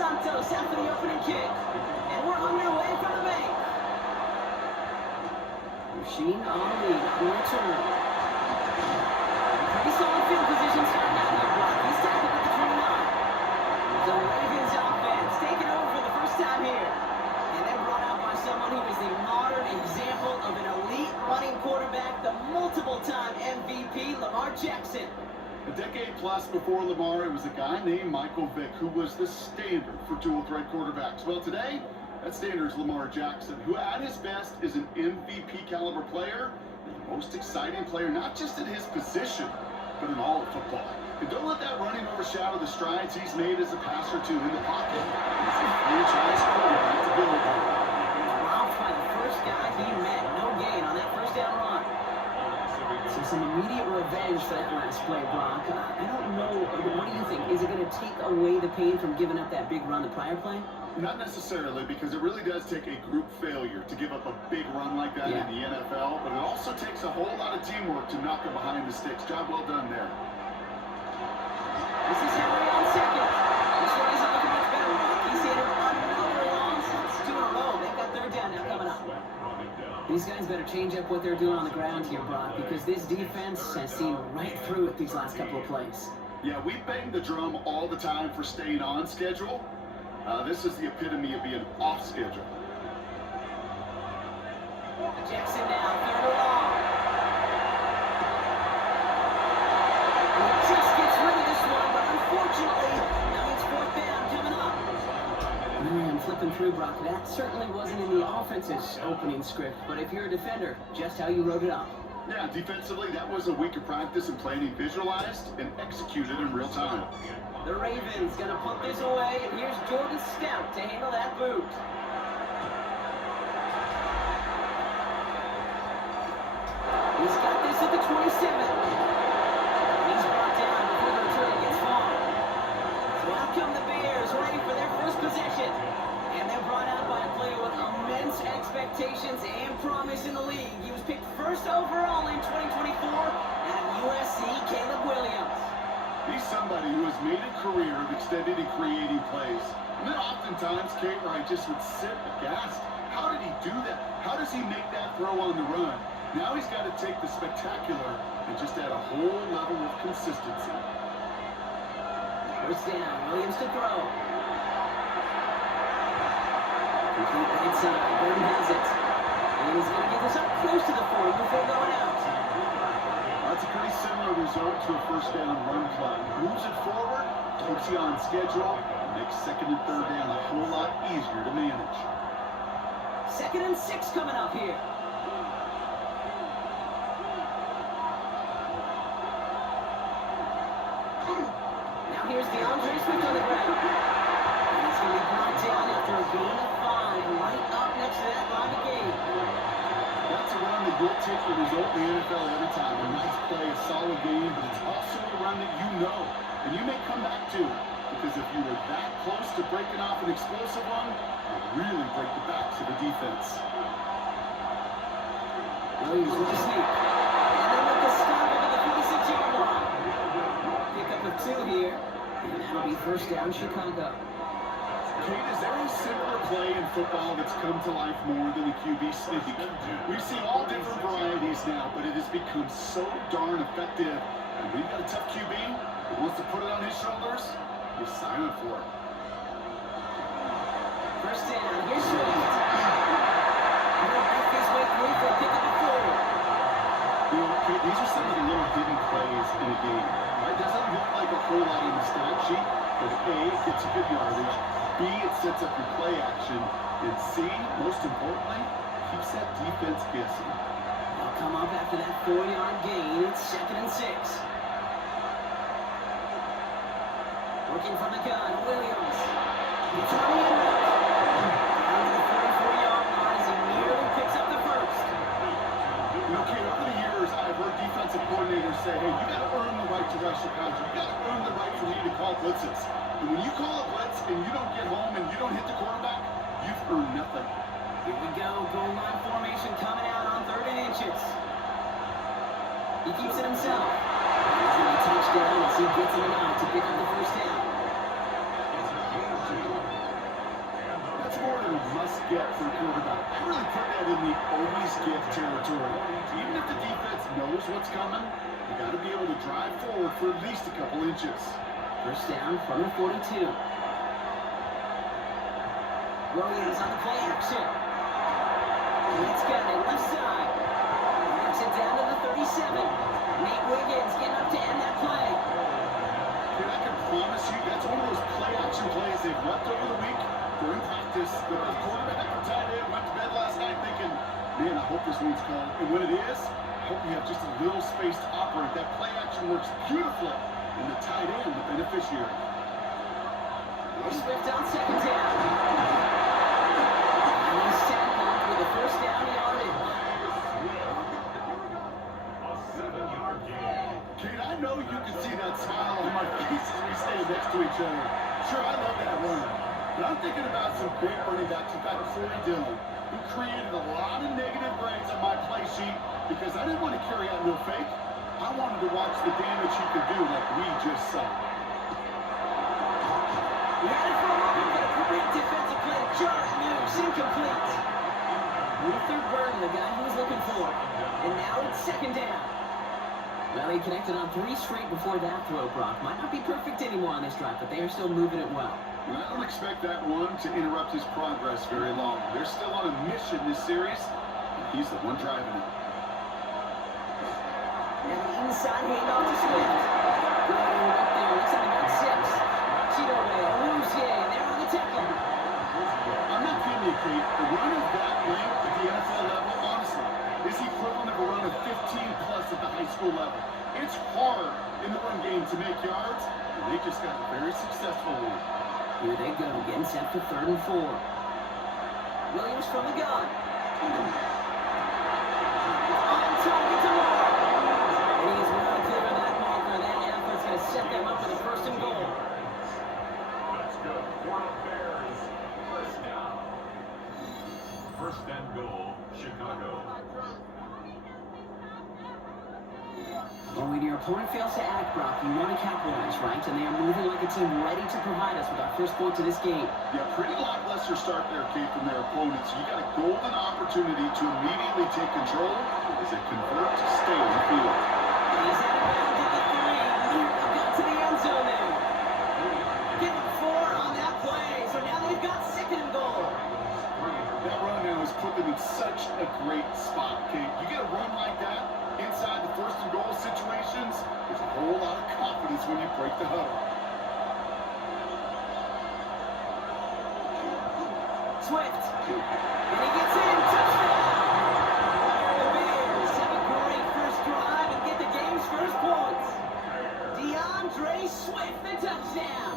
Santos after the opening kick. And we're underway from the bank. Machine on the lead, on the return. Pretty solid field position starting out here, Brock. He's tackled at the 29. The Ravens offense taking over for the first time here. And they're brought out by someone who is the modern example of an elite running quarterback, the multiple-time MVP, Lamar Jackson. A decade plus before Lamar, it was a guy named Michael Vick who was the standard for dual-threat quarterbacks. Well, today, that standard is Lamar Jackson, who at his best is an MVP-caliber player, and the most exciting player, not just in his position, but in all of football. And don't let that running overshadow the strides he's made as a passer, too, in the pocket. He's a franchise quarterback to build on. Wow, by the first guy he met, no gain on that first down run. So some immediate revenge for that last play, Brock. I don't know, what do you think? Is it going to take away the pain from giving up that big run the prior play? Not necessarily, because it really does take a group failure to give up a big run like that in the NFL, but it also takes a whole lot of teamwork to knock it behind the sticks. Job well done there. This is Henry on second. This one isn't looking much better, Brock. He's hit another long since 2 in a row. They've got third down now coming up. These guys better change up what they're doing on the ground here, Brock, because this defense has seen right through it these last couple of plays. Yeah, we bang the drum all the time for staying on schedule. This is the epitome of being off schedule. Jackson now, third and long. He just gets rid of this one, but unfortunately, now it's fourth down coming up. Man, flipping through, Brock, that certainly wasn't in the offense's opening script, but if you're a defender, just how you wrote it up. Yeah, defensively, that was a week of practice and planning visualized and executed in real time. The Ravens gonna put this away, and here's Jordan Stout to handle that boot. He's got this at the 27. He's brought down before the return gets far. So out come the Bears, ready for their first possession. And they're brought out by a player with immense expectations and promise in the league. He was picked first overall in 2024 at USC, Caleb Williams. He's somebody who has made a career of extending and creating plays. And then oftentimes, Kate, where I just would sit aghast. How did he do that? How does he make that throw on the run? Now he's got to take the spectacular and just add a whole level of consistency. First down, Williams to throw. Complete right side, Gordon has it. And he's going to get this up close to the 40 before going out. That's a pretty similar result to a first down run play. Moves it forward, keeps you on schedule, and makes second and third down a whole lot easier to manage. 2nd and 6 coming up here. Now here's DeAndre Swift on the ground. And he's going to be brought down after a gain of 5, right up next to that line of game. That's a run that will take the result in the NFL every time. A nice play, a solid game, but it's also a run that you know, and you may come back to, because if you were that close to breaking off an explosive one, it really break the backs of the defense. Williams with the sneak. And then with the stop over the 56-yard line. Pick up of 2 here, and that'll be first down Chicago. Kate, is there a simpler play in football that's come to life more than a QB sneak? We've seen all different varieties now, but it has become so darn effective. And we've got a tough QB who wants to put it on his shoulders. You're silent for it. First down, here's Swift. He'll break his way through for a pick up of 4. You know, Kate, these are some of the little hidden plays in a game. It doesn't look like a whole lot on the stat sheet, but A, it gets you good yardage. B, it sets up your play action. And C, most importantly, keeps that defense guessing. They'll come up after that 4-yard gain. It's 2nd and 6. Working from the gun, Williams. It's on the end route. Down to the 44-yard line as he nearly picks up the first. You know, Kate, over the years, I've heard defensive coordinators say, hey, you got to earn the right to rush your coverage. You got to earn the right for me to call blitzes. And when you call a blitz and you don't get home and you don't hit the quarterback, you've earned nothing. Here we go. Goal line formation coming out on 3rd and inches. He keeps it himself. He's going to touchdown as he gets it out to pick up the first down. get for a quarterback. I really put that in the always get territory. Even if the defense knows what's coming, you got to be able to drive forward for at least a couple inches. First down from the 42. Williams on the play action. It's got it left side. Knocks it down to the 37. Nate Wiggins getting up to end that play. Dude, I can promise you that's one of those play action plays they've left over the week during practice. The quarterback or tight end went to bed last night thinking, man, I hope this one's called. And when it is, I hope you have just a little space to operate. That play action works beautifully. And the tight end, the beneficiary. Swift on second down. And he's tackled with a first down yardage. A 7-yard gain. Kate, I know you can see that smile on my face as we stand next to each other. Sure, I love that run. But I'm thinking about some big running backs in fact Corey Dillon, who created a lot of negative grades on my play sheet because I didn't want to carry out no fake. I wanted to watch the damage he could do like we just saw. He had it for a moment, but a great defensive play. Jar moves incomplete. Luther Burton, the guy he was looking for. And now it's second down. Well, he connected on 3 straight before that throw, Brock. Might not be perfect anymore on this drive, but they are still moving it well. And I don't expect that one to interrupt his progress very long. They're still on a mission this series, and he's the one driving it. Now the inside handoff to Swift. Going up there, looks like about 6. Chidobe, Aluzie, and they're on the tackle. I'm not kidding you, Kate. A run of that length at the NFL level, honestly, is the equivalent of a run of 15+ at the high school level. It's hard in the run game to make yards, and they just got a very successful one. Here they go, getting set for 3rd and 4. Williams from the gun. On target to Moore. And he is well clear of that marker. That effort's going to set them up for the 1st and goal. Let's go. For the Bears. First down. 1st and goal, Chicago. When your opponent fails to act, Brock, you want to capitalize, right? And they are moving like a team ready to provide us with our first point to this game. Yeah, pretty lackluster start there, Kate, from their opponents. You got a golden opportunity to immediately take control as they convert to stay on the field. He's out of bounds at the 3. Nearly got to the end zone there. Give him 4 on that play. So now they've got 2nd and goal. That run now has put them in such a great spot, Kate. You get a run like that inside the 1st and goal situations, there's a whole lot of confidence when you break the huddle. Swift. And he gets in. Touchdown. The Bears have a great first drive and get the game's first points. DeAndre Swift, the touchdown.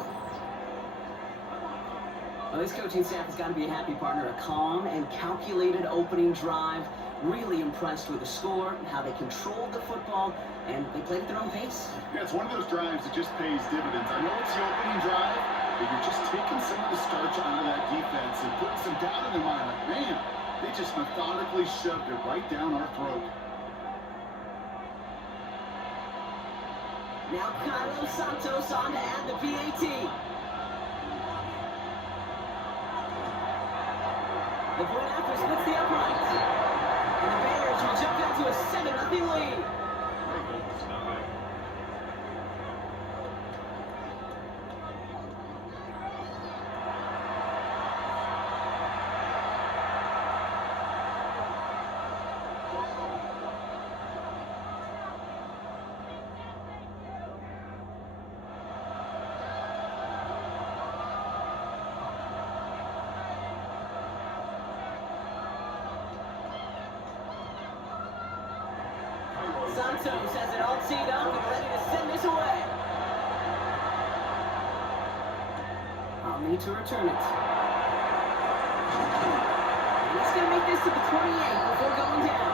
Well, this coaching staff has got to be a happy partner. A calm and calculated opening drive. Really impressed with the score, how they controlled the football, and they played at their own pace. Yeah, it's one of those drives that just pays dividends. I know it's the opening drive, but you're just taking some of the starch out of that defense and putting some doubt in their mind. Like, man, they just methodically shoved it right down our throat. Now Kylo Santos on to add the PAT. The point after splits the uprights. And the Bears will jump out to a 7-0 lead. Ravens, nothing. Santos has it all teed up and ready to send this away. I'll need to return it. And he's going to make this to the 28 before going down.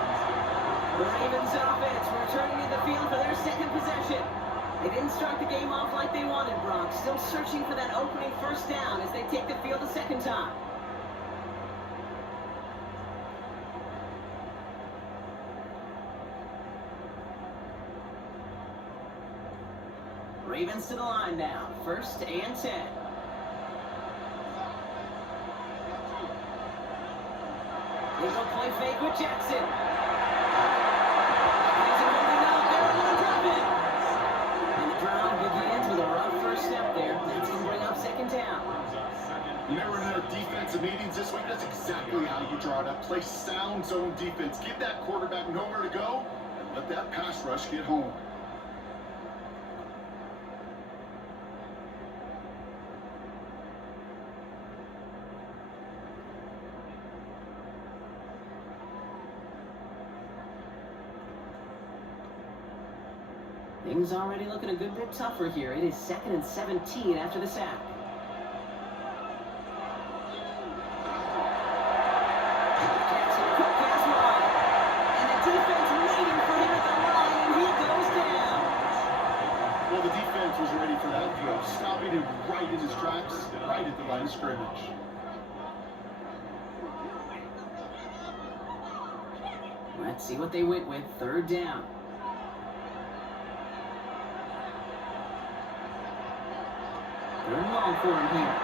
The Ravens offense returning to the field for their 2nd possession. They didn't start the game off like they wanted, Brock. Still searching for that opening 1st down as they take the field a 2nd time. Ravens to the line now. 1st and 10. They go play fake with Jackson. He's holding out. They're going to drop it. And the drive begins with a rough first step there. That's going to bring up second down. You know, in our defensive meetings this week, that's exactly how you draw it up. Play sound zone defense. Give that quarterback nowhere to go and let that pass rush get home. Things already looking a good bit tougher here. It is 2nd and 17 after the sack. Well, the defense was ready for that throw, stopping him right in his tracks, right at the line of scrimmage. Let's see what they went with. 3rd down. Third and long for him here.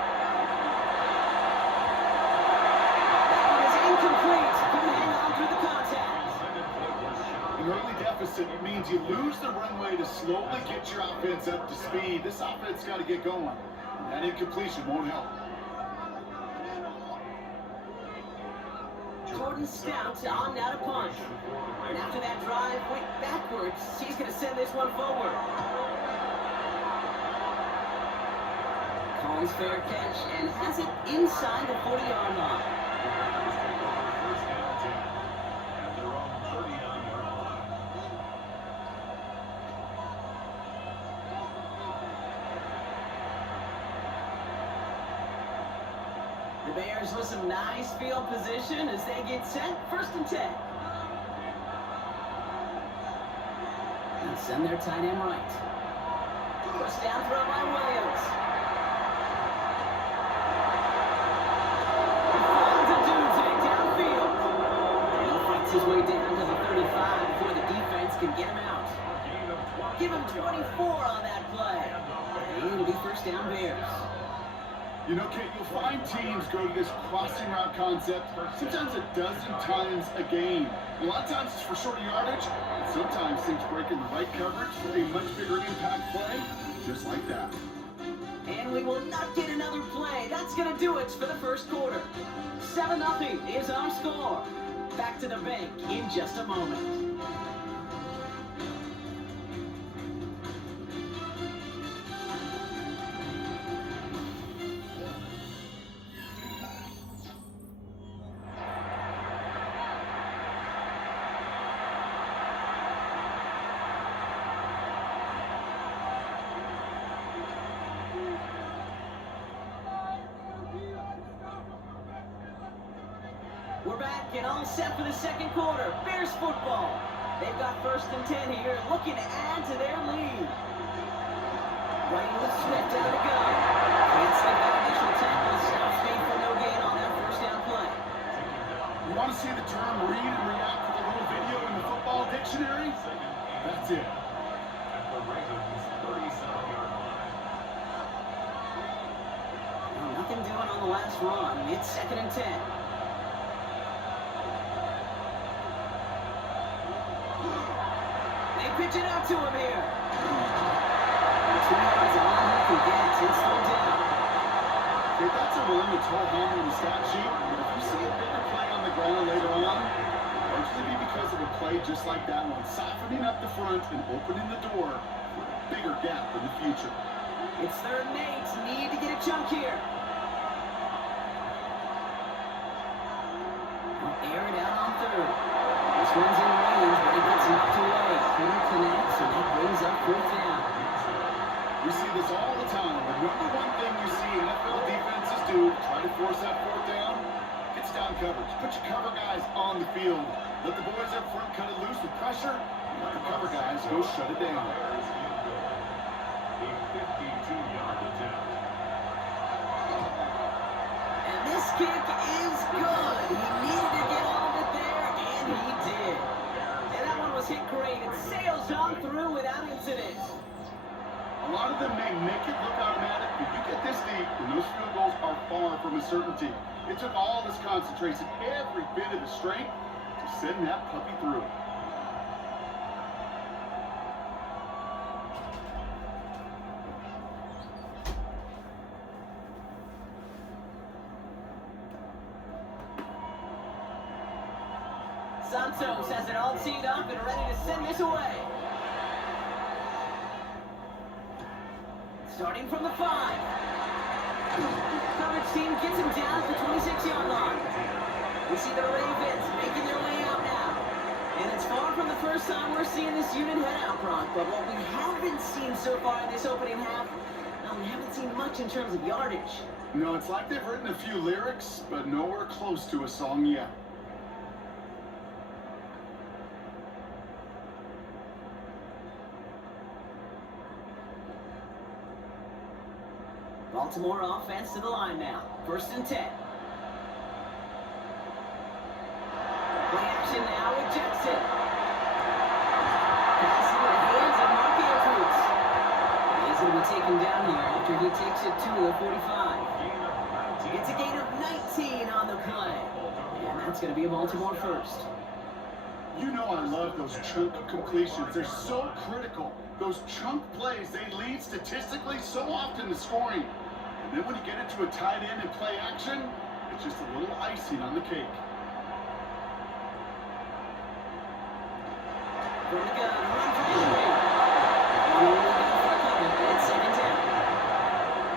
That one is incomplete. Couldn't hang on through the contact. An early deficit means you lose the runway to slowly get your offense up to speed. This offense got to get going. That incompletion won't help. Jordan Stout on now to punt. And after that drive went backwards, he's going to send this one forward. Calls fair catch and has it inside the 40-yard line. First down 10 at their own 39-yard line. The Bears with some nice field position as they get set. 1st and 10. And send their tight end right. First down throw by Williams. His way down to the 35 before the defense can get him out. Give him 24 on that play. And it'll be first down Bears. You know, Kate, you'll find teams go to this crossing route concept sometimes a dozen times a game. A lot of times it's for shorter yardage, and sometimes things break in the right coverage for a much bigger impact play, just like that. And we will not get another play. That's going to do it for the first quarter. 7-0 is our score. Back to the bank in just a moment. We're back and all set for the second quarter. Bears football. They've got 1st and 10 here, looking to add to their lead. Running with Swift out to go. Can't slip that initial tackle. Stops made for no gain on that first down play. You want to see the term read and react with a little video in the football dictionary? That's it. At the Ravens 37-yard line. Well, nothing doing on the last run. It's 2nd and 10. Pitch it out to him here. 2 yards on he can get. It's slow down. Okay, that's a run that's hold on in the stat sheet, but if you see a bigger play on the ground later on, it'll usually be because of a play just like that one, softening up the front and opening the door for a bigger gap in the future. It's 3rd and 8. Need to get a chunk here. We'll air it out on 3rd. This one's in range, but it gets knocked away. Couldn't connect, so that brings up 4th down. We see this all the time. The number one thing you see NFL defenses do to try to force that 4th down, it's down coverage. Put your cover guys on the field. Let the boys up front cut it loose with pressure. And let the cover guys go shut it down. Bears field goal. A 52-yard attempt. And this kick is good. He needed to get all of it there, and he did. And that one was hit great. It sails on through without incident. A lot of them may make it look automatic, but you get this deep, and those field goals are far far from a certainty. It took all his concentration, every bit of his strength, to send that puppy through. Santos has it all teed up and ready to send this away. Starting from the 5. Coverage team gets him down at the 26-yard line. We see the Ravens making their way out now. And it's far from the first time we're seeing this unit head out, Brock. But what we haven't seen so far in this opening half, well, we haven't seen much in terms of yardage. No, it's like they've written a few lyrics, but nowhere close to a song yet. Baltimore offense to the line now. 1st and 10. Play action now with Jackson. Pass into the hands of Mark Andrews. He's going to be taken down here after he takes it to the 45. It's a gain of 19 on the play. And that's going to be a Baltimore first. You know I love those chunk completions. They're so critical. Those chunk plays, they lead statistically so often to scoring. And then when you get into a tight end and play action, it's just a little icing on the cake. From the gun, run for Henry. It's 2nd down.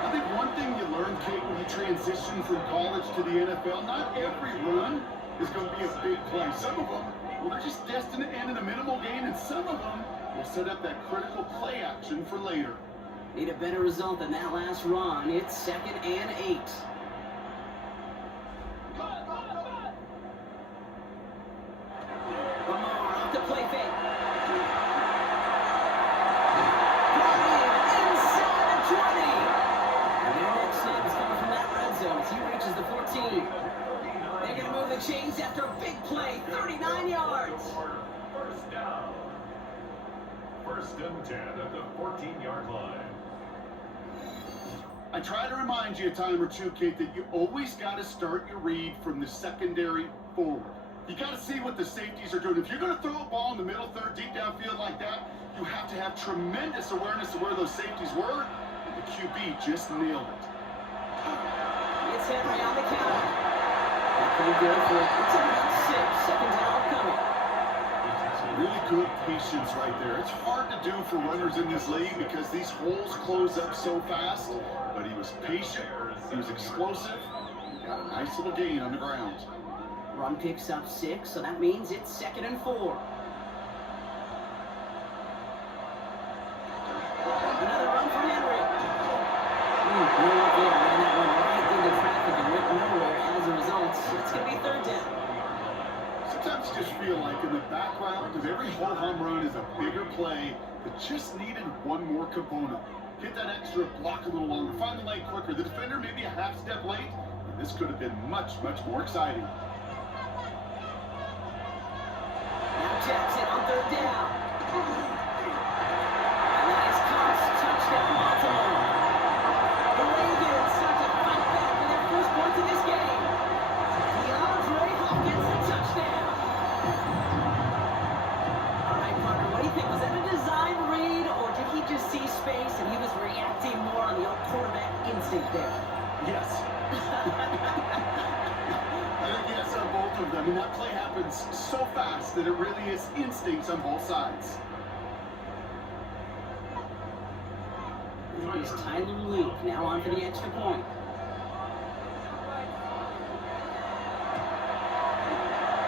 I think one thing you learn, Kate, when you transition from college to the NFL, not every run is going to be a big play. Some of them, well, they're just destined to end in a minimal gain, and some of them will set up that critical play action for later. Need a better result than that last run. It's 2nd and 8. Lamar off the play fake. Brought in inside the 20. And their next stop is coming from that red zone as he reaches the 14. They're going to move the chains after a big play, 39 yards. First down. 1st and 10 at the 14-yard line. I try to remind you a time or two, Kate, that you always got to start your read from the secondary forward. You got to see what the safeties are doing. If you're going to throw a ball in the middle third, deep downfield like that, you have to have tremendous awareness of where those safeties were, and the QB just nailed it. It's Henry on the counter. That pretty good for it's about 6. 2nd down coming. Really good patience right there. It's hard to do for runners in this league because these holes close up so fast, but he was patient, he was explosive, he got a nice little gain on the ground. Run picks up 6, so that means it's 2nd and 4. Another run from Henry. No luck there, man. That went right into traffic and went nowhere. As a result, it's going to be 3rd down. Sometimes you just feel like in the background of every whole home run is a bigger play that just needed one more component. Get that extra block a little longer, find the lane quicker. The defender maybe a half step late, and this could have been much, much more exciting. Now Jackson on 3rd down. A nice toss, touchdown Baltimore. The Ravens start to fight back for their first points in this game. DeAndre Hopkins the touchdown. All right, partner, what do you think? Was that a design read, or did he just see space and he was reacting more on the old quarterback instinct there? Yes. I think yes on both of them. I mean, that play happens so fast that it really is instincts on both sides. Here's Tyler Luke now on for the extra point.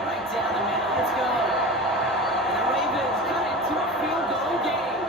Right down the middle, let's go. And the Ravens cut it to a field goal game.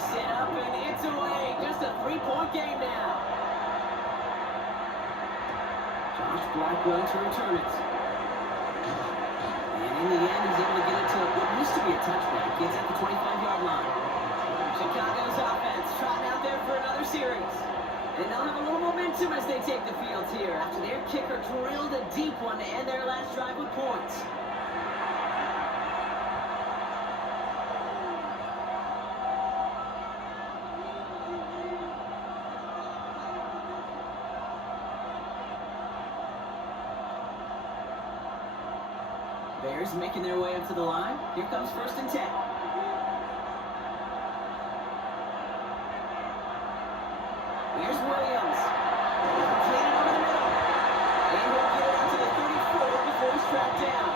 Set up and it's away. Just a 3-point game now. Josh Blackwell to return it. And in the end, he's able to get it to what used to be a touchback. Gets at the 25-yard line. Chicago's offense trotting out there for another series. And they'll have a little momentum as they take the field here after their kicker drilled a deep one to end their last drive with points. Bears making their way up to the line. Here comes 1st and 10. Here's Williams. Completed over the middle. And he'll get it out to the 34 before he's tracked down.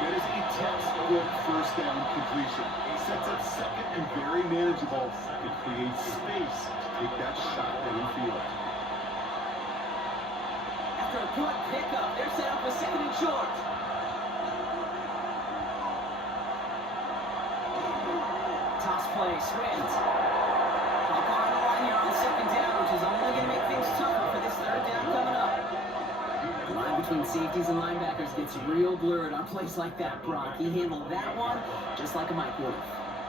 That is a textbook first down completion. He sets up second and very manageable and creates space to take that shot downfield. After a good pickup, they're set up with 2nd and short. Toss play, Swift. Up on the line here on 2nd down, which is only going to make things tougher for this 3rd down coming up. The line between safeties and linebackers gets real blurred on plays like that, Brock. He handled that one just like a Mike would.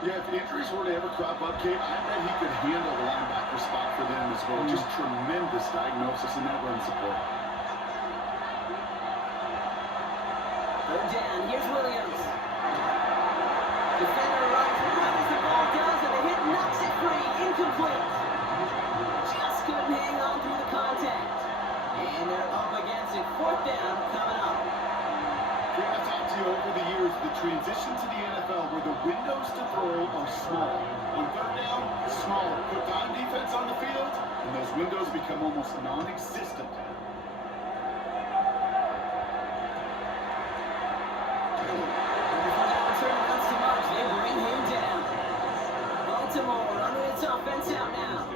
Yeah, if injuries were to ever crop up, Kate, I bet he could handle the linebacker spot for them as well. Just tremendous diagnosis in that run support. 3rd down, here's Williams. Defender runs right as the ball does, and the hit knocks it free. Incomplete. Just couldn't hang on through the contact. And they're up against it. 4th down coming up. I've talked to you over the years, the transition to the NFL where the windows to throw are small. On 3rd down, smaller. Put down defense on the field, and those windows become almost non-existent. Baltimore running its offense out now.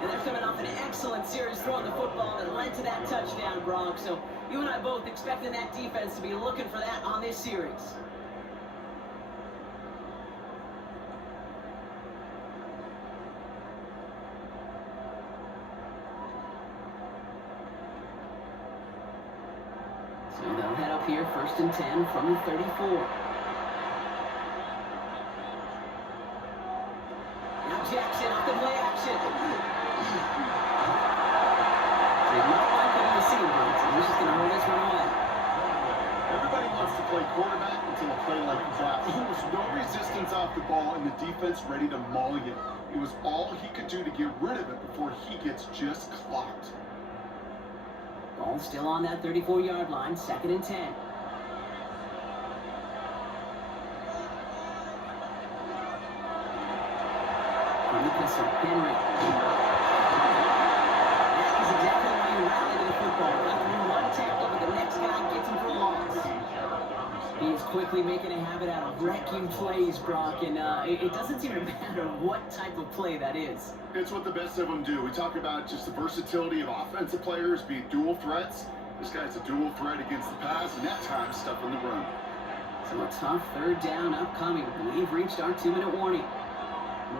And they're coming off an excellent series throwing the football that led to that touchdown, Brock. So you and I both expecting that defense to be looking for that on this series. So they'll head up here 1st and 10 from the 34. Jackson off the play action. Did not like what he was seeing, but he's just going to hold this one away. Everybody wants to play quarterback until a play like that. There was no resistance off the ball and the defense ready to maul you. It was all he could do to get rid of it before he gets just clocked. Ball still on that 34-yard line, 2nd and 10. From the pistol, Henry. That is exactly why you rally to the football. Got through one tackle, but the next guy gets him for a loss. He is quickly making a habit out of wrecking plays, Brock, and it doesn't seem to matter what type of play that is. It's what the best of them do. We talk about just the versatility of offensive players being dual threats. This guy's a dual threat against the pass, and that time stuff in the run. So a tough 3rd down upcoming. We've reached our 2-minute warning.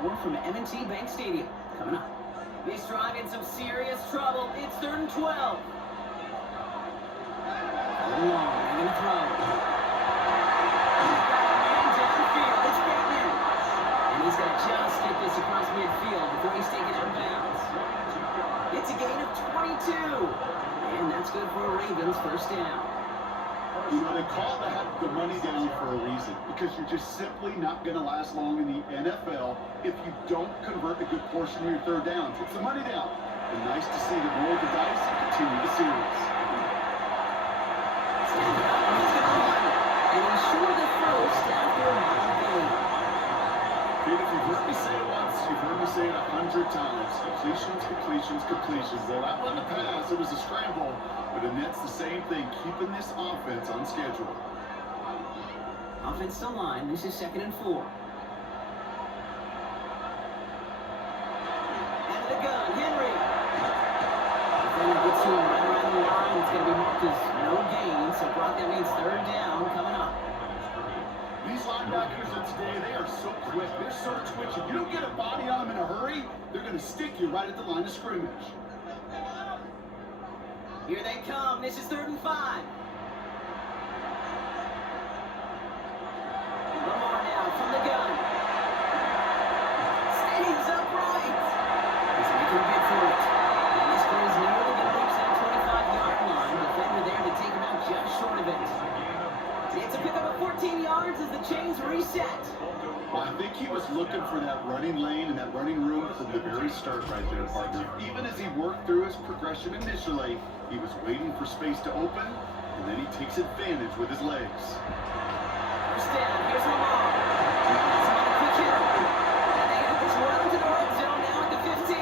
More from M&T Bank Stadium coming up. This drive in some serious trouble. It's 3rd and 12. Long, they're going to throw. Man downfield. It's Bateman. And he's going to just get this across midfield before he's taken out of bounds. It's a gain of 22. And that's good for a Ravens 1st down. You know, they call that the money down for a reason, because you're just simply not going to last long in the NFL if you don't convert a good portion of your 3rd downs. It's the money down. And nice to see them roll the dice and continue the series. Stand up, and he's going to run. And he's sure the first after a long game. If you've heard me say it once, you've heard me say it 100 times. Completions, completions, completions. Though that wasn't a pass, it was a scramble. But the Nets the same thing, keeping this offense on schedule. Offense to line. This is 2nd and 4. Out of the gun, Henry. Defender gets to him right around the line. It's going to be marked as no gain. So Brock, that means 3rd down coming up. These linebackers of today, they are so quick. They're so twitchy. You don't get a body on them in a hurry, they're going to stick you right at the line of scrimmage. Here they come. This is 3rd and 5. 15 yards as the chains reset. Well, I think he was looking for that running lane and that running room from the very start right there, partner. Even as he worked through his progression initially, he was waiting for space to open, and then he takes advantage with his legs. First down, here's Lamar. That's another quick hit. And they have this well into the red zone now at the 15.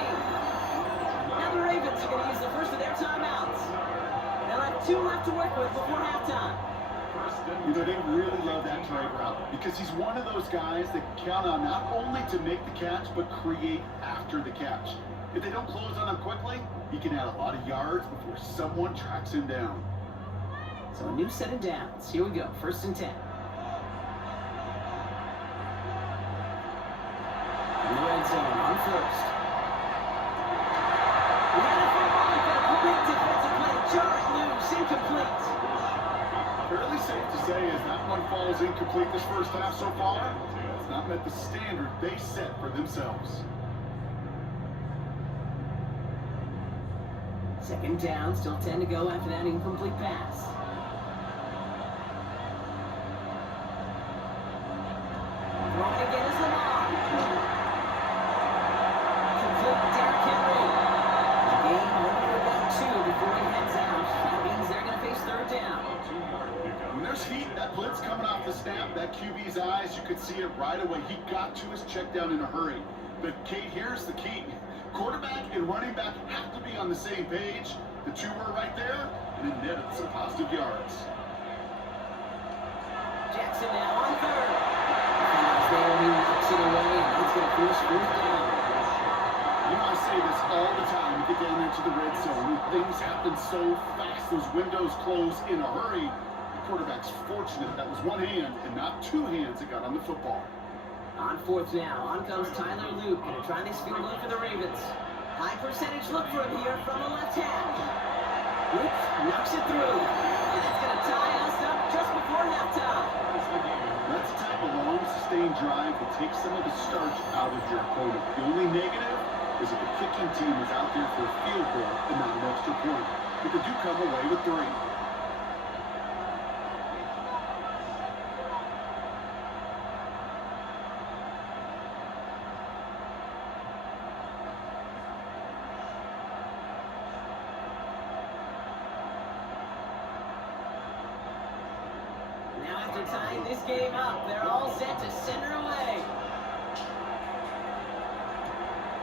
Now the Ravens are going to use the first of their timeouts. They'll have 2 left to work with before halftime. You know, they really love that trade route because he's one of those guys that count on not only to make the catch, but create after the catch. If they don't close on him quickly, he can add a lot of yards before someone tracks him down. So a new set of downs. Here we go, 1st and 10. In the red zone on first. We had a free ball, but a big defensive play. Jarring loose, incomplete. Fairly safe to say as that one falls incomplete this first half so far, it's not met the standard they set for themselves. 2nd down, still 10 to go after that incomplete pass. Throwing again is Lamar. Complete Derrick Henry. The game only about 2 before he heads out. That means they're going to face 3rd down. When there's heat, that blitz coming off the snap, that QB's eyes, you could see it right away. He got to his check down in a hurry. But Kate, here's the key. Quarterback and running back have to be on the same page. The 2 were right there, and it netted some positive yards. Jackson now on 3rd. Defenders there, he knocks it away, and that's going to force 4th down. You know, I say this all the time. You get down there to the red zone, and things happen so fast. Those windows close in a hurry. The quarterback's fortunate that was one hand and not 2 hands that got on the football. On 4th now, on comes Tyler Luke, going to try this field goal for the Ravens. High percentage look for him here from the left hand. Luke knocks it through, and it's going to tie us up just before halftime. That's the type of long, sustained drive that takes some of the starch out of your opponent. The only negative is that the kicking team is out there for a field goal and not an extra point. But they do come away with 3. Now after tying this game up, they're all set to center away.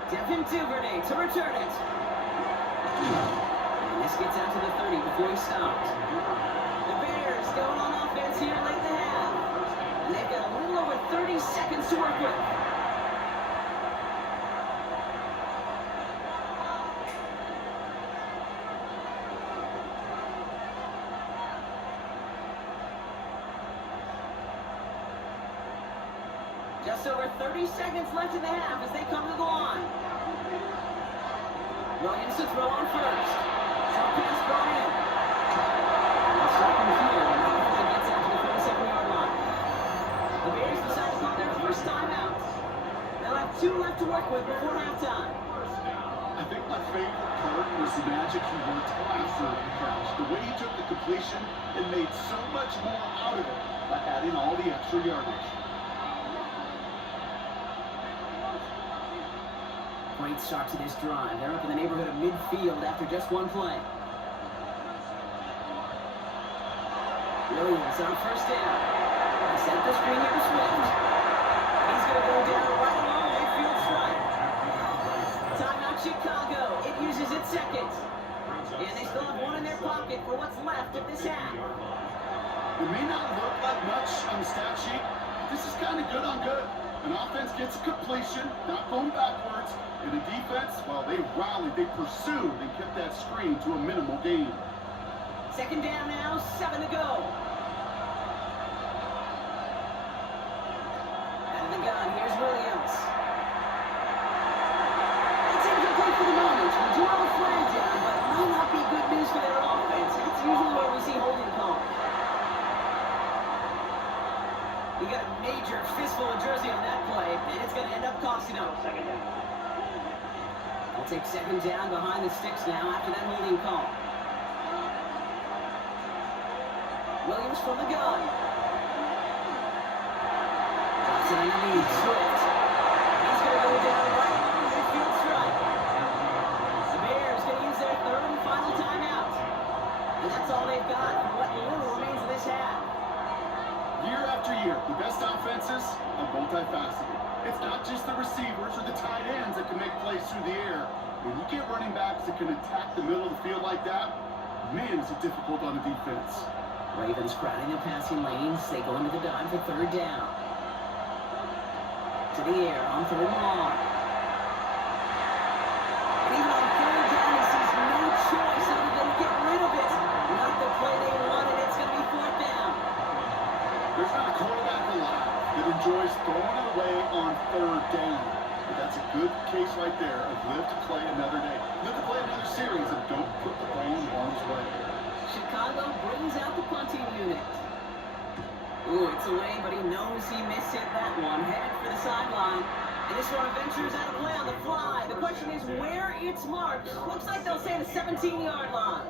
Devin Duvernay to return it. And this gets out to the 30 before he stopped. The Bears going on offense here late in the half. And they've got a little over 30 seconds to work with. Just over 30 seconds left in the half as they come to the line. Williams to throw on first. Short pass brought in. They'll start from here and not before it gets out to the 47-yard line. The Bears decide to call their first timeout. They'll have 2 left to work with before halftime. I think my favorite part was the magic he worked after the catch. The way he took the completion and made so much more out of it by adding all the extra yardage. Great start to this drive. They're up in the neighborhood of midfield after just 1 play. Williams on first down. They set the screen here to Swift. He's going to go down right along midfield stripe. Timeout Chicago. It uses its 2nd. And they still have 1 in their pocket for what's left of this half. It may not look like much on the stat sheet, but this is kind of good on good. An offense gets a completion, not going backwards, and the defense, well, they rallied, they pursued, and kept that screen to a minimal gain. 2nd down now, 7 to go. Out of the gun, here's Williams. It's incomplete for the moment. We do have a flag down, but it might not be good news for their offense. It's usually where we see holding calls. He got a major fistful of jersey on that play, and it's going to end up costing him. 2nd down. We'll take 2nd down behind the sticks now after that holding call. Williams from the gun. it underneath. Swift. He's going to go down right on the midfield stripe. The Bears going to use their third and final timeout. And that's all they've got for what little remains of this half. Year after year, the best offenses are multifaceted. It's not just the receivers or the tight ends that can make plays through the air. When you get running backs that can attack the middle of the field like that, man, is it difficult on the defense. Ravens crowding the passing lanes. They go into the dive for third down. To the air on third and long. And even on third down, he sees no choice other than get rid of it. Not the play they wanted. It's going to be fourth down. There's not a quarterback alive that enjoys throwing it away on third down. But that's a good case right there of live to play another day. Live to play another series and don't put the ball in harm's way. Chicago brings out the punting unit. Ooh, it's away, but he knows he mishit that one. Headed for the sideline. And this one ventures out of play on the fly. The question is where it's marked. Looks like they'll say the 17-yard line.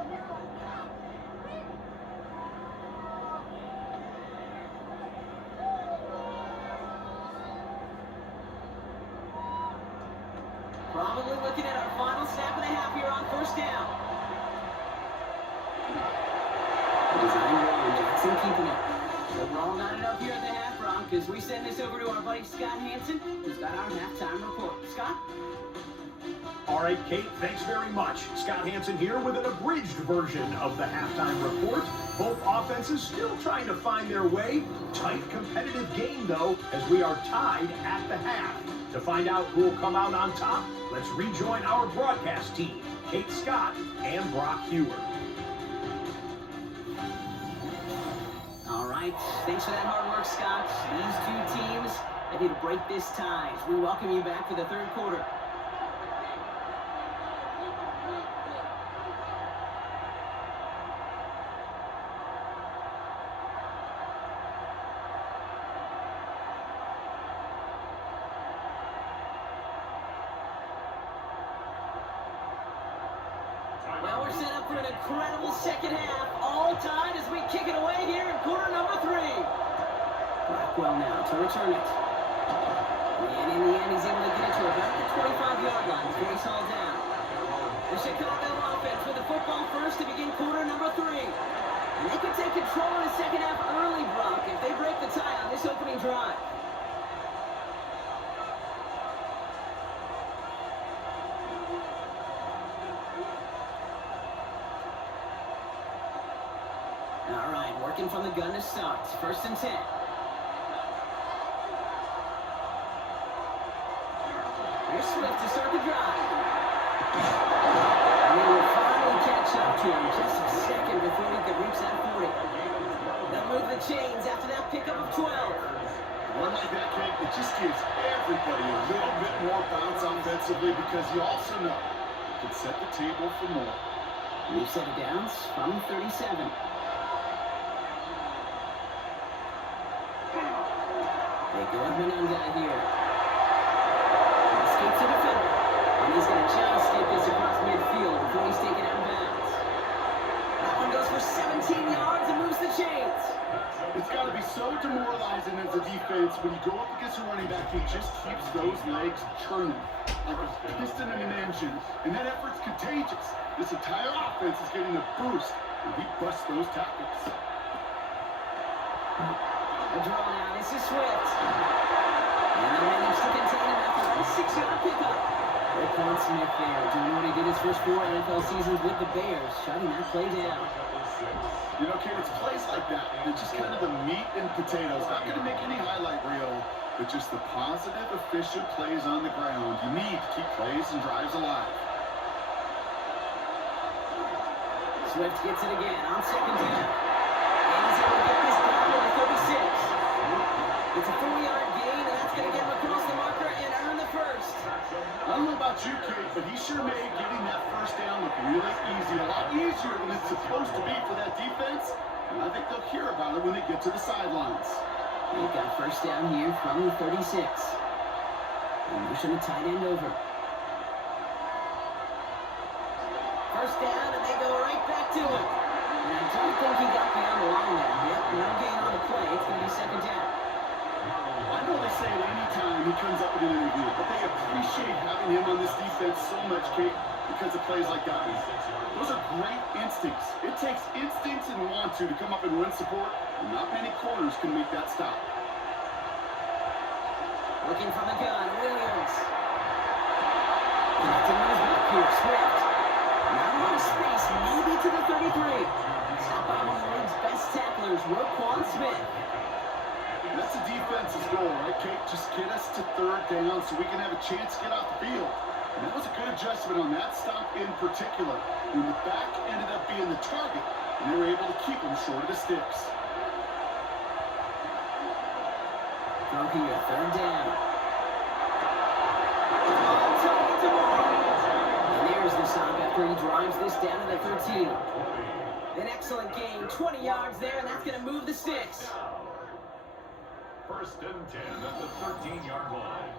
Probably looking at our final snap and a half here on first down. Design run, Jackson keeping it. So we're all knotted up here at the half, Broncos. We send this over to our buddy Scott Hansen, who's got our halftime report. Scott? All right, Kate, thanks very much. Scott Hansen here with an abridged version of the halftime report. Both offenses still trying to find their way. Tight, competitive game, though, as we are tied at the half. To find out who will come out on top, let's rejoin our broadcast team, Kate Scott and Brock Hewer. All right, thanks for that hard work, Scott. These two teams ready to break this tie. We welcome you back for the third quarter. Well, we're set up for an incredible second half. All tied as we kick it away here in quarter number 3. Blackwell now to return it. And in the end, he's able to get it to about the 25-yard line before he's hauled down. The Chicago offense with the football first to begin quarter number 3. And they could take control in the second half early, Brock, if they break the tie on this opening drive. All right, working from the gun to start. First and 10. Here's Swift to start the drive. And they will finally catch up to him just a second before he could reach that 40. They'll move the chains after that pickup of 12. One like that, Kate, it just gives everybody a little bit more bounce offensively because you also know it can set the table for more. We've set it downs from 37. They go up and under here. Escapes the defender. And he's going to just get this across midfield before he's taken out of bounds. That one goes for 17 yards and moves the chains. It's got to be so demoralizing as a defense when you go up against a running back who just keeps those legs churning like a piston in an engine. And that effort's contagious. This entire offense is getting a boost when he busts those tackles. A draw now. This is Swift. And they manage to contain him after a 6-yard pickup. Raekwon Smith there doing what he did his first 4 NFL seasons with the Bears, shutting that play down. You know, Kate, it's plays like that. They're just kind of the meat and potatoes. Not going to make any highlight reel, but just the positive, efficient plays on the ground. You need to keep plays and drives alive. Swift gets it again on second down. And he's able to get this down to the 36. It's a 4-yard gain, and that's going to get him across the marker and earn the first. I don't know about you, Kate, but he sure made getting that first down look really easy. A lot easier than it's supposed to be for that defense. And I think they'll hear about it when they get to the sidelines. They've got first down here from the 36. And motion the tight end over. First down, and they go right back to him. And I don't think he got beyond the line there. Yep, no gain on the play. It's going to be second down. I know they say it comes up in an interview, but they appreciate having him on this defense so much, Kate, because of plays like that. Those are great instincts. It takes instincts and want to come up and win support, and not many corners can make that stop. Looking from the gun, Williams. Knocked him on his back here, Swift. Not a lot of space, maybe to the 33. Stopped by one of the league's best tacklers, Roquan Smith. That's the defense's goal, right, Kate? Just get us to third down so we can have a chance to get off the field. And that was a good adjustment on that stop in particular, when the back ended up being the target, and they were able to keep him short of the sticks. Throw here, third down. On target to Moore. And there's the stop after he drives this down to the 13. An excellent gain, 20 yards there, and that's going to move the sticks. First and 10 at the 13-yard line.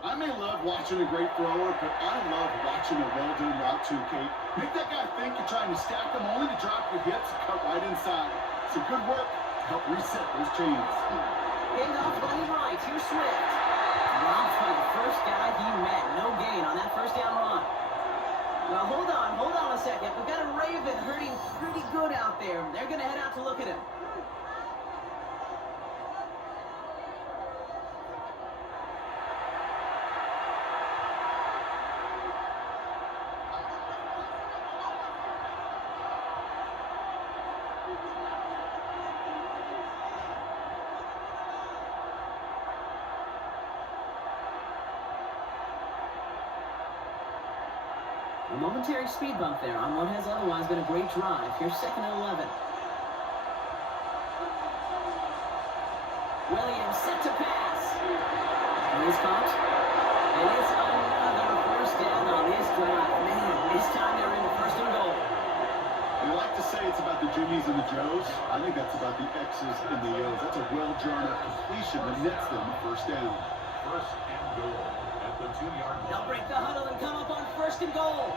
I may love watching a great thrower, but I love watching a well-done route too, Kate. Make that guy think you're trying to stack them only to drop your hits and cut right inside. So good work to help reset those chains. Hand off running right, here's Swift. Dropped by the first guy he met. No gain on that first down run. Well, hold on a second. We've got a Raven hurting pretty good out there. They're going to head out to look at him. A momentary speed bump there on what has otherwise been a great drive. Here's second and 11. Williams set to pass. And he's caught. And it's another first down on this drive. Man, this time they're in the first and goal. We like to say it's about the Jimmies and the Joes. I think that's about the X's and the O's. That's a well-drawn-up completion that nets them the first down. First and goal at the 2-yard line. They'll break the huddle and come up on first and goal.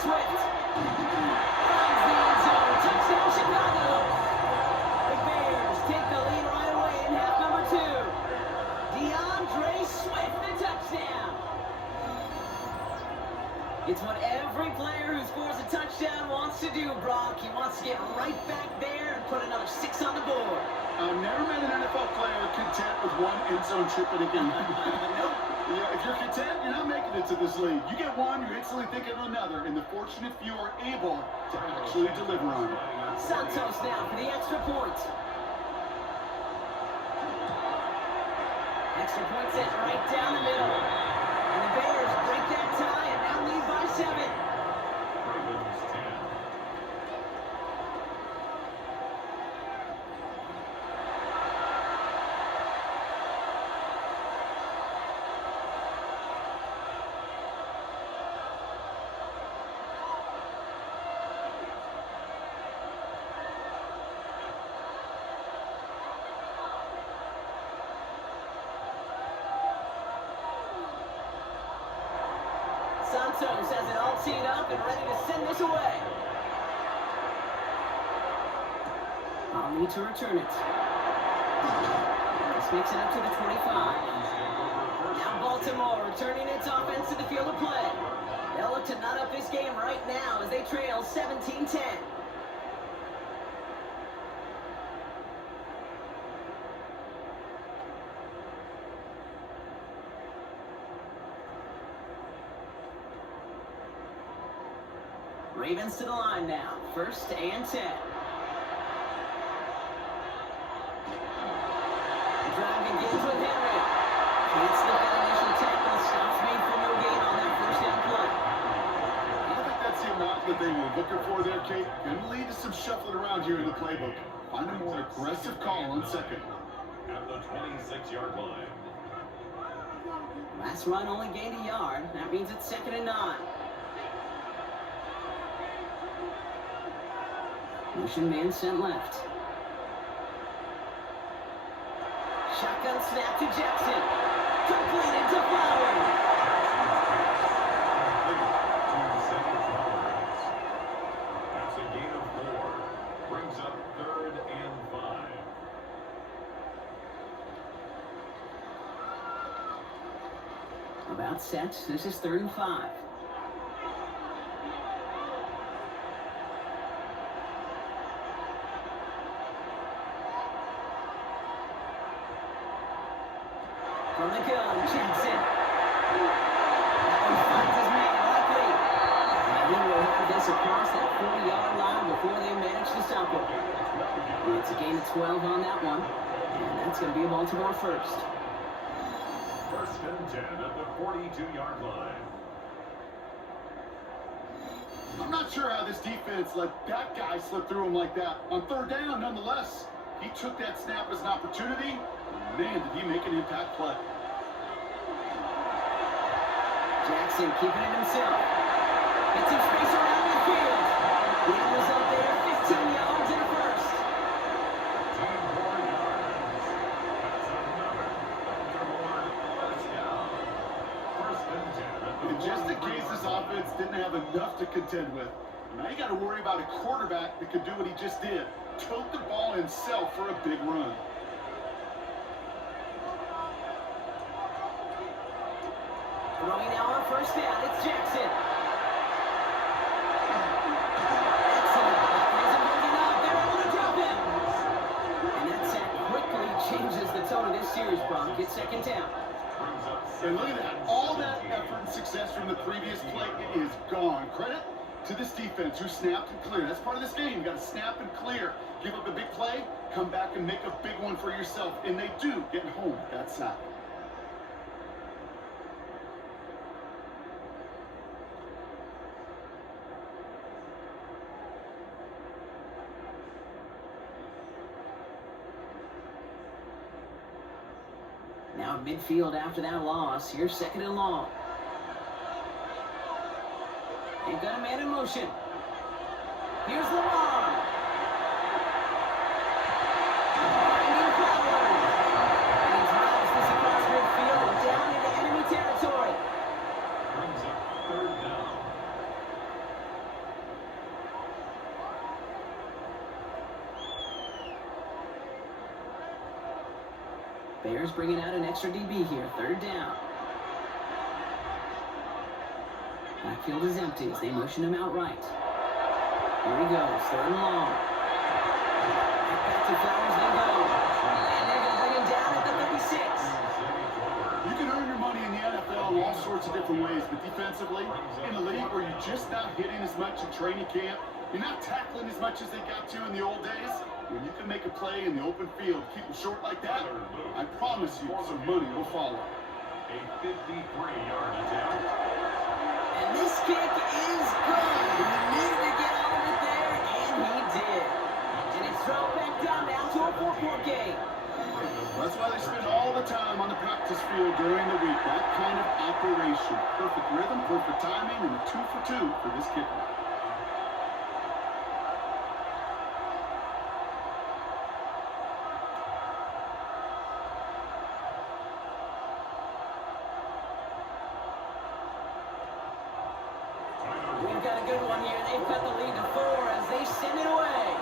Swift. Finds the end zone. Touchdown, Chicago. The Bears take the lead right away in half number 2. DeAndre Swift, the touchdown. It's what every player who scores a touchdown wants to do, Brock. He wants to get right back there and put another 6 on the board. I've never met an NFL player content with one end zone trip in a game. Nope. Yeah, if you're content, you're not making it to this league. You get one, you're instantly thinking of another, and the fortunate few are able to actually deliver on it. Santos now for the extra point. Extra point set right down the middle. And the Bears break that tie and now lead by 7. Ravens 10. Santos has it all teed up and ready to send this away. I'll need to return it. This makes it up to the 25. Now Baltimore returning its offense to the field of play. They'll look to knot up this game right now as they trail 17-10. Ravens to the line now. First and 10. The drive begins with Henry. Can't slip that initial tackle. Stops made for no gain on that first down play. I think that's the amount that they were looking for there, Kate. Going to lead to some shuffling around here in the playbook. Find a more aggressive call on second. At the 26-yard line. Last run only gained a yard. That means it's second and 9. Motion man sent left. Shotgun snap to Jackson. Completed to Flowers. About set. This is 3rd and 5. From the gun, Jackson. That one finds his man, likely. And he will have this across that 40-yard line before they manage to stop it. It's a gain of 12 on that one. And that's going to be a Baltimore first. 1st and 10 at the 42-yard line. I'm not sure how this defense let that guy slip through him like that. On 3rd down, nonetheless, he took that snap as an opportunity. Man, did he make an impact play. Jackson keeping it himself. Gets some space around the field. He was up there, 15 yards in a first. 10 more yards. That's another Baltimore first down. 1st and 10 at the And just in 43 case this yard line. offense didn't have enough to contend with, now you got to worry about a quarterback that could do what he just did. Tote the ball himself for a big run. Throwing now on 1st down, it's Jackson. Excellent. He's moving up. They're able to drop him. And that sack quickly changes the tone of this series, Brock. It's 2nd down. Brings up And look at that. All that effort and success from the previous play is gone. Credit to this defense who snapped and cleared. That's part of this game. You got to snap and clear. Give up a big play, come back and make a big one for yourself. And they do get home with that sack. Now at midfield after that loss. Here's 2nd and long. They've got a man in motion. Here's Lamar. Finding Flowers. And he drives this across midfield and down into enemy territory. Brings up 3rd down. Bears bringing out an extra DB here. 3rd down. Backfield is empty as they motion him out right. Here he goes. 3rd and long. Back to Flowers they go. And they're going to bring him down at the 36. You can earn your money in the NFL in all sorts of different ways, but defensively, in a league where you're just not hitting as much in training camp, you're not tackling as much as they got to in the old days, when you can make a play in the open field, keep them short like that, I promise you some money will follow. A 53-yard attempt. And this kick is good. He needed to get all of it there, and he did. And it's dropped back down now to a 4-point game. That's why they spend all the time on the practice field during the week. That kind of operation. Perfect rhythm, perfect timing, and a 2 for 2 for this kicker. We've got a good one here. They've cut the lead to 4 as they send it away.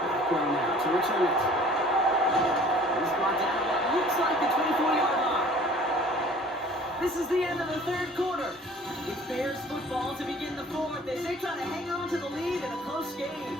Back row now to return it. He's brought down what looks like the 24-yard line. This is the end of the 3rd quarter. It's Bears football to begin the 4th as they try to hang on to the lead in a close game.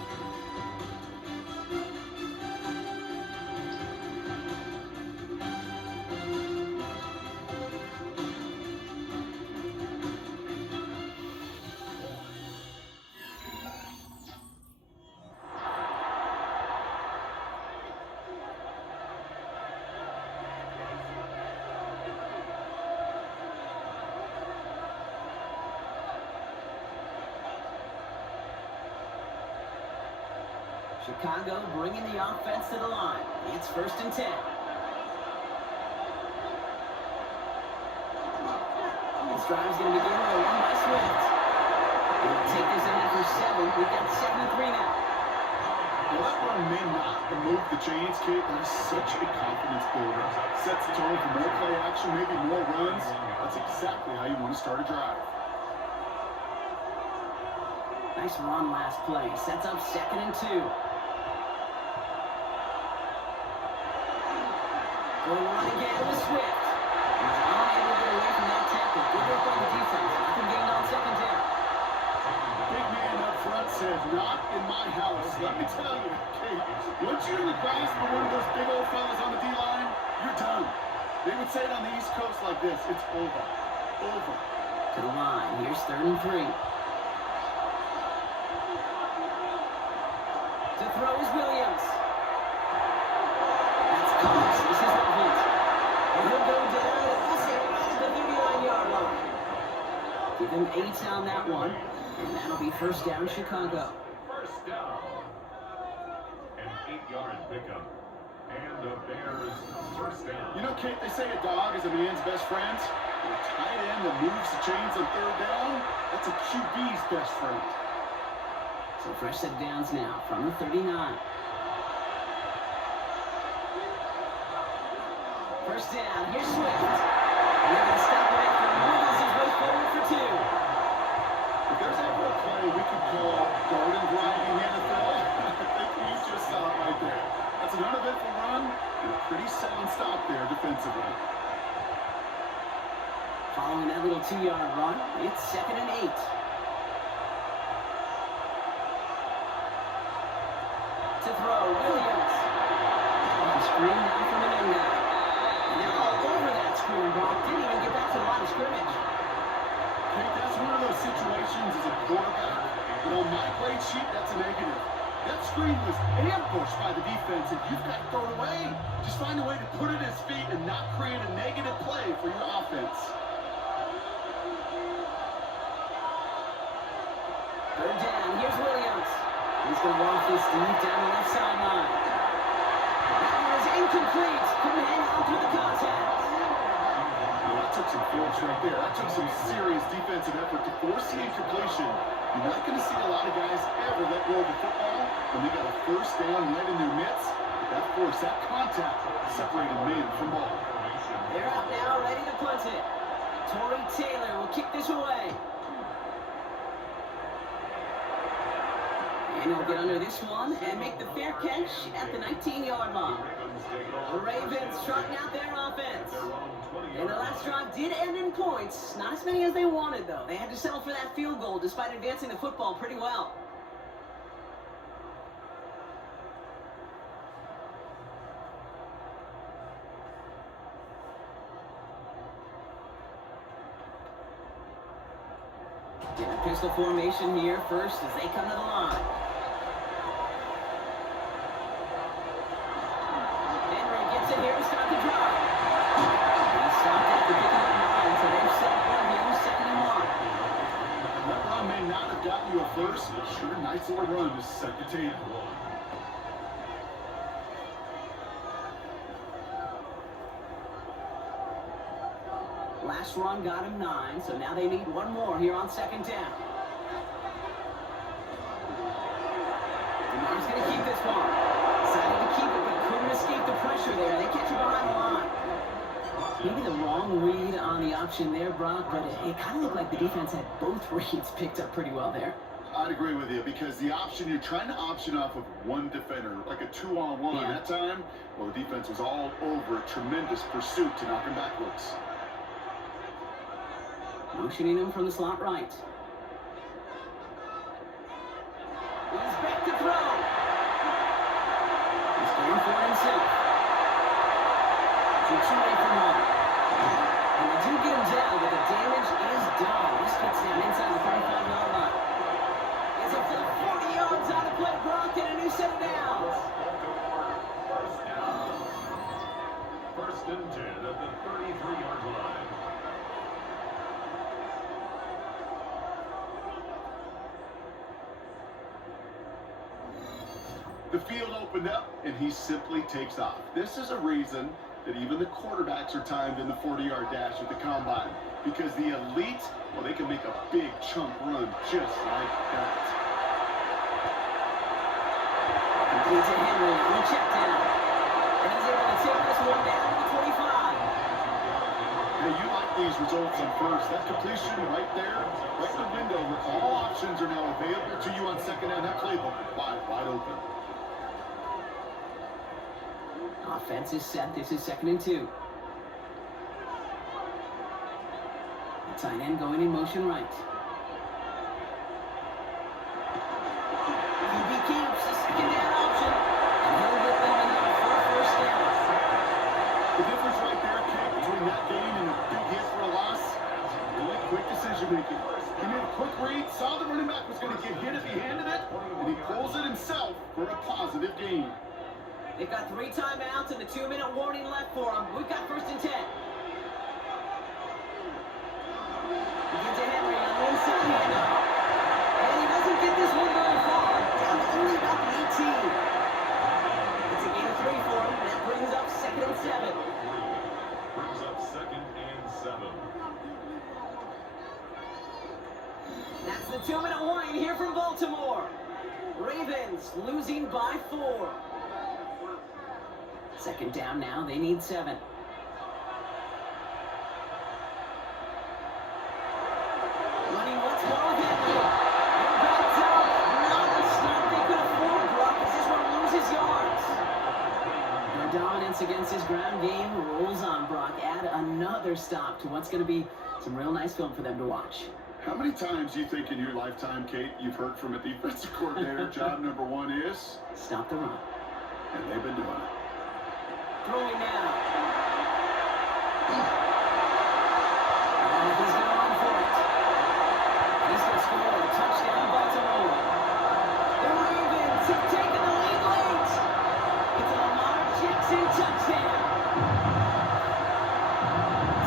Chicago bringing the offense to the line. It's 1st and 10. This drive's going to begin with a run by Swift. They'll take this in for 7. We've got 7 and 3 now. Well, that run may not remove the chains, kid. That is such a confidence builder. Sets the tone for more play action, maybe more runs. That's exactly how you want to start a drive. Nice run last play. Sets up 2nd and 2. Going on again with Swift. unable to get away from that tackle. Good work on the defense. Nothing gained on second down. Big man up front said, not in my house. Let me tell you, Kate, once you're in the grasp of one of those big old fellas on the D-line, you're done. They would say it on the East Coast like this, it's over. Over. To the line. Here's 3rd and 3. To throw is Williams. That's close. This is Ravens. And he'll go down and also right at the 39-yard line. Give him 8 on that one. And that'll be 1st down, Chicago. First down. An 8-yard pickup. And the Bears first down. You know, Kate, they say a dog is a man's best friend. A tight end that moves the chains on 3rd down, that's a QB's best friend. So fresh set of downs now from the 39. First down, here's Swift. And they're going to stop it after he wiggles his way forward for 2. If there's ever a play we could call garden variety in the NFL, I think we just saw it right there. That's an uneventful run and a pretty sound stop there defensively. Following that little 2-yard run, it's 2nd and 8. To throw, Williams. The screen now from the end guy. And they're all over that screen, Brock. Didn't even get back to the line of scrimmage. Hey, that's one of those situations as a quarterback. But on my grade sheet, that's a negative. That screen was ambushed by the defense, and you've got to throw it away. Just find a way to put it at his feet and not create a negative play for your offense. 3rd down, here's Williams. He's going to walk this deep down the left sideline. That one is incomplete. Couldn't hang on through the contact. Well, that took some force right there. That took some serious defensive effort to force the incompletion. You're not going to see a lot of guys ever let go of the football when they got a 1st down right in their midst. But that force, that contact, separated man from ball. They're out now, ready to punt it. Torrey Taylor will kick this away. And he'll get under this one and make the fair catch at the 19-yard line. The Ravens trotting out their offense. And the last drive did end in points. Not as many as they wanted, though. They had to settle for that field goal despite advancing the football pretty well. In a pistol formation here first as they come to the line. Here to start the drive. He stopped at the beginning of the line, so they've set one here, 2nd and 1. That run may not have gotten you a first, but sure, nice little run to set the table. Last run got him 9, so now they need one more here on 2nd down. Lamar's going to keep this one. Decided to keep it, but couldn't escape the pressure there. They catch it behind the line. Maybe the wrong read on the option there, Brock, but it kind of looked like the defense had both reads picked up pretty well there. I'd agree with you because the option, you're trying to option off of one defender, like a 2-on-1 Yeah. at that time. Well, the defense was all over it. Tremendous pursuit to knock him backwards. Motioning him from the slot right. He's back to throw. He's going for it himself. It's away from home. And they do get him down, but the damage is done. This gets down inside the 35-yard line. It's up to the 40 yards on the play, Brock, and a new set of downs. First and 10 at the 33-yard line. The field opened up, and he simply takes off. This is a reason that even the quarterbacks are timed in the 40-yard dash at the combine, because the elite, well, they can make a big chunk run just like that. Complete to Henry on the check down. And he's able to take this one down to the 25. Hey, you like these results on first. That completion right there, right in the window, where all options are now available to you on 2nd down. That playbook is wide open. Offense is set. This is 2nd and 2. Tight end going in motion right. QB keeps the second down option, and he'll get them enough for a first down. The difference right there, Kate, between that gain and a big hit for a loss, really quick decision making. He made a quick read, saw the running back was going to get hit if he handed it, and he pulls it himself for a positive gain. They've got 3 timeouts and a 2-minute warning left for them. We've got 1st and 10. He gives to Henry on the inside handoff. And he doesn't get this one very far. Down to only about the 18. It's a gain of 3 for him. That brings up 2nd and 7. Brings up 2nd and 7. That's the 2-minute warning here from Baltimore. Ravens losing by 4. 2nd down now. They need 7. Running once more with Henry. And backed up. Not the stop they could afford. Brock as this one loses yards. Their dominance against his ground game rolls on. Brock add another stop to what's going to be some real nice film for them to watch. How many times do you think in your lifetime, Kate, you've heard from a defensive coordinator, job number 1 is? Stop the run. And they've been doing it. Throwing now. And he's going to run for it. He's going to score a touchdown, Baltimore. The Ravens have taken the lead late. It's a Lamar Jackson touchdown.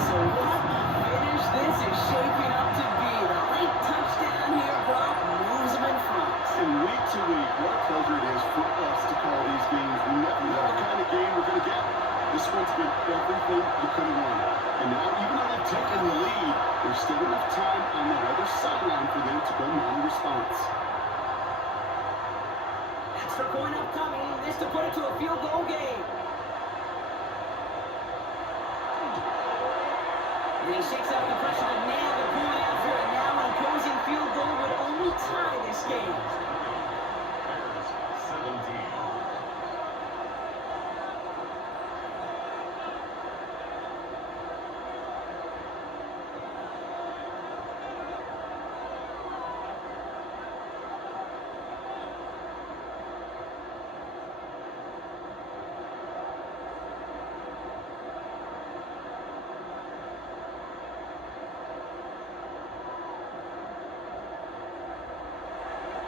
So what a finish this is shaping up to be. The late touchdown here, Brock moves them in front. And week to week, what a pleasure it is for us to call these games. We never know what kind of game we're going to get. This one's been everything you could have won. And now, even though they've taken the lead, there's still enough time on the other sideline for them to go non-response. Extra point upcoming. This to put it to a field goal game. And he shakes out the pressure to nail the point after it. Now an opposing field goal would only tie this game. Bears 17.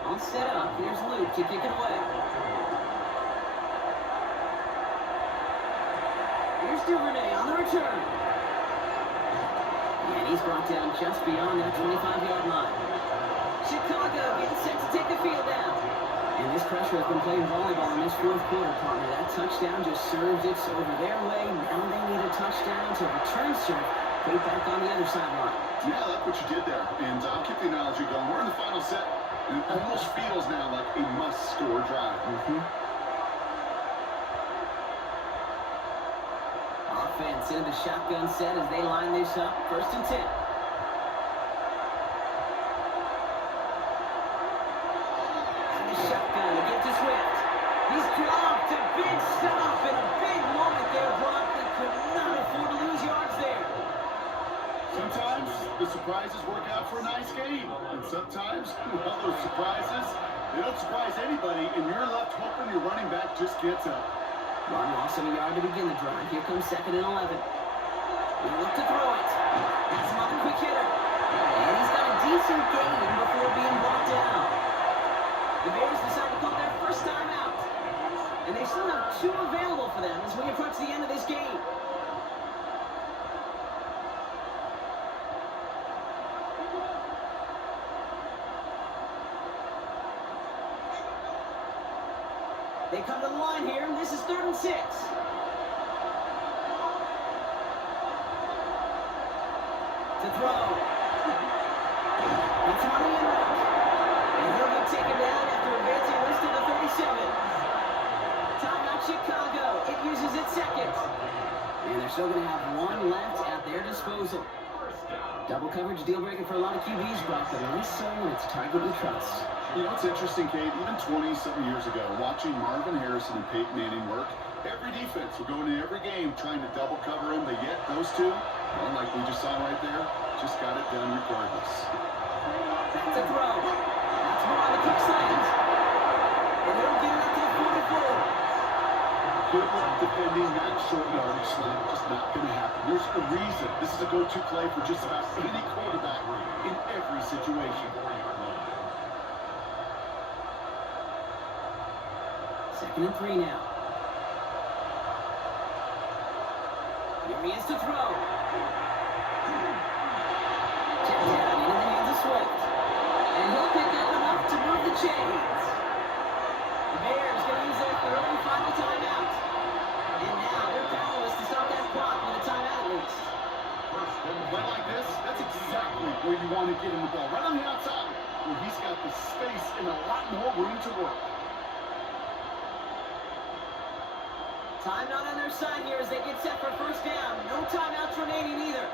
All set up. Here's Luke to kick it away. Here's Duvernay on the return. And he's brought down just beyond that 25-yard line. Chicago getting set to take the field down. And this pressure has been playing volleyball in this 4th quarter, partner. That touchdown just served it over their way. Now they need a touchdown to return serve. Put it back on the other sideline. Yeah, I like what you did there. And I'll keep the analogy going. We're in the final set. And it almost feels now like a must-score drive. Offense into the shotgun set as they line this up. 1st and 10. And the shotgun to get to Swift. He's dropped a big stop and a big moment there, Brock. They could not afford to lose yards there. Sometimes the surprises work out for a nice game. And sometimes, well, those surprises, they don't surprise anybody, and you're left hoping your running back just gets up. Ron lost a yard to begin the drive. Here comes 2nd and 11. They look to throw it. That's another quick hitter. And he's got a decent gain before being brought down. The Bears decide to call their first time out. And they still have 2 available for them as we approach the end of this game. They come to the line here, and this is 3rd and 6. To throw. It's money in rock. And he'll be taken down after advancing this to the 37. Timeout Chicago. It uses its 2nd. And they're still going to have 1 left at their disposal. Double coverage deal breaker for a lot of QBs, but at least so when it's a target we trust. You know, it's interesting, Kate, even 20-something years ago, watching Marvin Harrison and Peyton Manning work, every defense would go into every game trying to double cover him, but yet those two, well, like we just saw right there, just got it done regardless. That's a throw. That's more on the kick slant. And he'll get it up to the 44. Good luck defending that short yardage slant. Just not going to happen. There's a reason. This is a go-to play for just about any quarterback in every situation. Second and 3 now. Here he is to throw. Check down into the hands of Swift. And he'll pick up enough to move the chains. The Bears going to use their third and final timeout. And now they're powerless to stop that clock with a timeout at least. Play like this, that's exactly where you want to get him the ball. Right on the outside, where he's got the space and a lot more room to work. Time not on their side here as they get set for first down. No timeouts remaining either.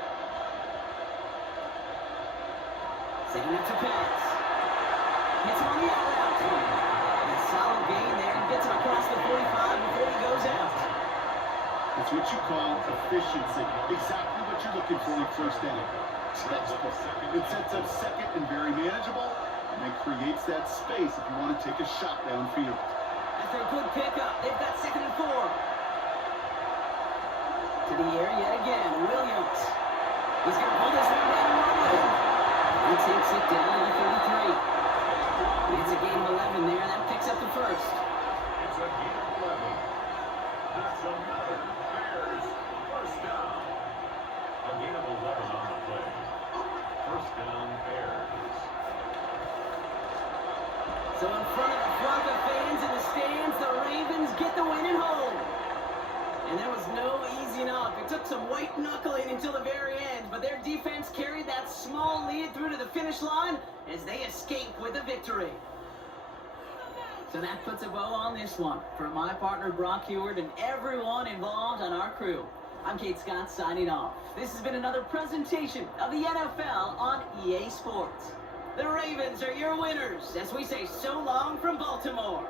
Setting up to pass. Hits him on the out route. A solid gain there. Gets him across the 45 before he goes out. It's what you call efficiency. Exactly what you're looking for in first down. It sets up second and very manageable, and it creates that space if you want to take a shot downfield. After a good pickup, they've got second and 4. To the air yet again, Williams. He's going to pull this one down and run with it. He takes it down to the 33. It's a gain of 11 there. That picks up the first. It's a gain of 11. That's another Bears first down. A gain of 11 on the play. First down, Bears. So in front of the flock of fans in the stands, the Ravens get the win at home. And there was no easing up. It took some white knuckling until the very end, but their defense carried that small lead through to the finish line as they escape with a victory. So that puts a bow on this one. For my partner Brock Heward and everyone involved on our crew, I'm Kate Scott signing off. This has been another presentation of the NFL on EA Sports. The Ravens are your winners as we say so long from Baltimore.